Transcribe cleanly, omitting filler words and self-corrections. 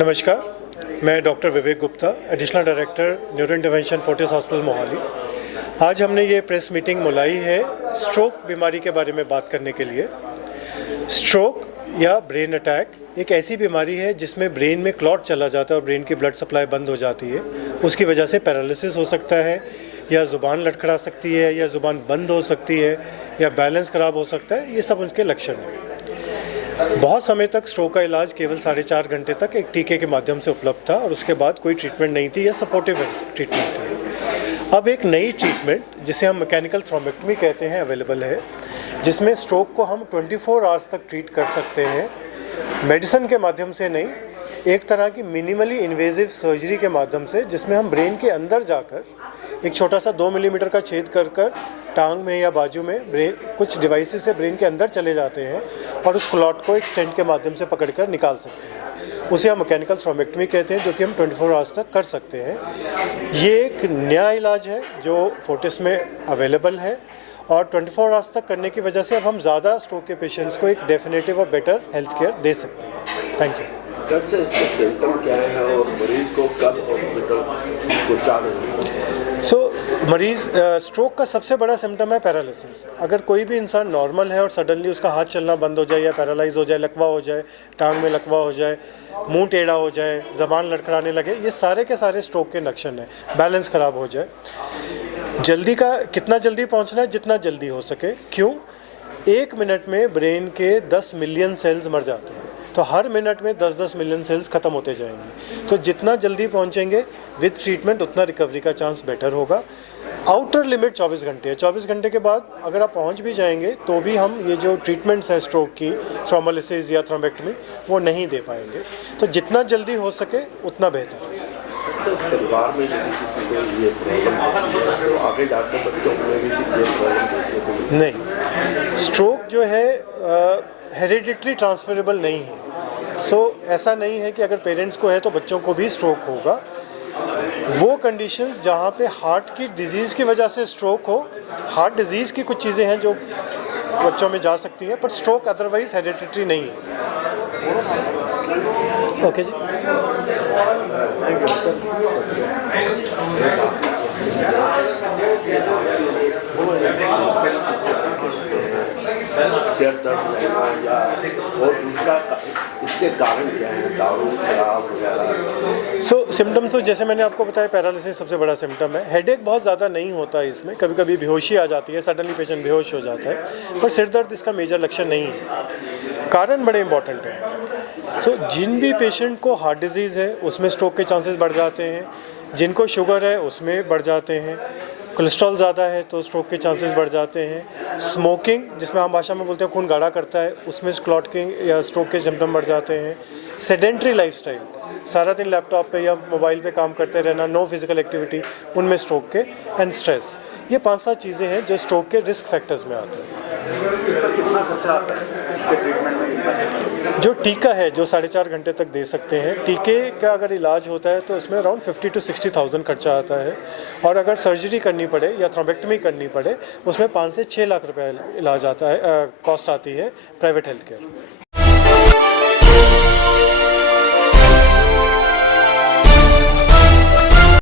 नमस्कार, मैं doctor Vivek Gupta, additional director neuro intervention Fortis hospital Mohali. आज हमने ये प्रेस मीटिंग बुलाई है स्ट्रोक बीमारी के बारे में बात करने के लिए। स्ट्रोक या ब्रेन अटैक एक ऐसी बीमारी है जिसमें ब्रेन में क्लॉट चला जाता है और ब्रेन की ब्लड सप्लाई बंद हो जाती है। उसकी वजह से पैरालिसिस हो सकता है, या ज़ुबान लटखड़ा सकती है, या ज़ुबान बंद हो सकती है, या बैलेंस ख़राब हो सकता है। ये सब उनके लक्षण हैं। बहुत समय तक स्ट्रोक का इलाज केवल 4.5 घंटे तक एक टीके के माध्यम से उपलब्ध था और उसके बाद कोई ट्रीटमेंट नहीं थी या सपोर्टिव ट्रीटमेंट थी। अब एक नई ट्रीटमेंट जिसे हम मैकेनिकल थ्रोम्बेक्टमी कहते हैं अवेलेबल है, जिसमें स्ट्रोक को हम 24 आवर्स तक ट्रीट कर सकते हैं, मेडिसिन के माध्यम से नहीं, एक तरह की मिनिमली इन्वेजिव सर्जरी के माध्यम से, जिसमें हम ब्रेन के अंदर जाकर एक छोटा सा 2 मिलीमीटर का छेद कर टांग में या बाजू में ब्रेन कुछ डिवाइसेस से ब्रेन के अंदर चले जाते हैं और उस क्लॉट को एक स्टेंट के माध्यम से पकड़कर निकाल सकते हैं। उसे हम मैकेनिकल थ्रोम्बेक्टमी कहते हैं, जो कि हम 24 आवर्स तक कर सकते हैं। ये एक नया इलाज है जो फोर्टिस में अवेलेबल है और 24 आवर्स तक करने की वजह से अब हम ज़्यादा स्ट्रोक के पेशेंट्स को एक डेफिनेटिव और बेटर हेल्थ केयर दे सकते हैं। Thank you. कब से इसके सिम्टम क्या है और मरीज को कब हॉस्पिटल पहुंचाना? मरीज स्ट्रोक का सबसे बड़ा सिम्टम है पैरालिसिस। अगर कोई भी इंसान नॉर्मल है और सडनली उसका हाथ चलना बंद हो जाए या पैरालाइज हो जाए, लकवा हो जाए, टांग में लकवा हो जाए, मुंह टेढ़ा हो जाए, ज़बान लड़खड़ाने लगे, ये सारे के सारे स्ट्रोक के लक्षण हैं। बैलेंस ख़राब हो जाए, जल्दी का कितना जल्दी पहुंचना है, जितना जल्दी हो सके। क्यों? 1 मिनट में ब्रेन के 10 मिलियन सेल्स मर जाते हैं, तो हर मिनट में 10-10 मिलियन सेल्स ख़त्म होते जाएंगे। तो जितना जल्दी पहुंचेंगे विद ट्रीटमेंट उतना रिकवरी का चांस बेटर होगा। आउटर लिमिट 24 घंटे है। 24 घंटे के बाद अगर आप पहुंच भी जाएंगे तो भी हम ये जो ट्रीटमेंट्स है स्ट्रोक की, थ्रोम्बोलिसिस या थ्रोम्बेक्टमी, वो नहीं दे पाएंगे। तो जितना जल्दी हो सके उतना बेहतर। तो परिवार में यदि किसी को ये प्रॉब्लम तो आगे जाकर बच्चों में भी ये प्रॉब्लम देखने को नहीं, स्ट्रोक जो है हेरिडिटरी ट्रांसफरेबल नहीं है। ऐसा नहीं है कि अगर पेरेंट्स को है तो बच्चों को भी स्ट्रोक होगा। वो कंडीशंस जहाँ पे हार्ट की डिजीज़ की वजह से स्ट्रोक हो, हार्ट डिजीज़ की कुछ चीज़ें हैं जो बच्चों में जा सकती हैं, पर स्ट्रोक अदरवाइज हेरिडिटरी नहीं है। ओके जी, सिर दर्द रहना या और दूसरा इसके कारण क्या है, दारू शराब वगैरह? सिम्टम्स तो जैसे मैंने आपको बताया, पैरालिसिस सबसे बड़ा सिम्टम है। हेडेक बहुत ज़्यादा नहीं होता है इसमें, कभी कभी बेहोशी आ जाती है, सडनली पेशेंट बेहोश हो जाता है, पर सिर दर्द इसका मेजर लक्षण नहीं है। कारण बड़े इंपॉर्टेंट हैं। जिन भी पेशेंट को हार्ट डिजीज़ है उसमें स्ट्रोक के चांसेस बढ़ जाते हैं, जिनको शुगर है उसमें बढ़ जाते हैं, कोलेस्ट्रॉल ज़्यादा है तो स्ट्रोक के चांसेस बढ़ जाते हैं, स्मोकिंग जिसमें हम भाषा में बोलते हैं खून गाढ़ा करता है, उसमें क्लॉट के या स्ट्रोक के सिम्टम बढ़ जाते हैं, सेडेंट्री लाइफस्टाइल, सारा दिन लैपटॉप पे या मोबाइल पे काम करते रहना, नो फिजिकल एक्टिविटी, उनमें स्ट्रोक के, एंड स्ट्रेस, ये 5-7 चीज़ें हैं जो स्ट्रोक के रिस्क फैक्टर्स में आते हैं। इस पर कितना खर्चा आता है इसके ट्रीटमेंट में? जो टीका है जो 4.5 घंटे तक दे सकते हैं, टीके का अगर इलाज होता है तो उसमें अराउंड 50,000 to 60,000 खर्चा आता है, और अगर सर्जरी करनी पड़े या थ्रोम्बेक्टमी करनी पड़े उसमें 5 से 6 लाख रुपए इलाज आता है, कॉस्ट आती है प्राइवेट हेल्थ केयर।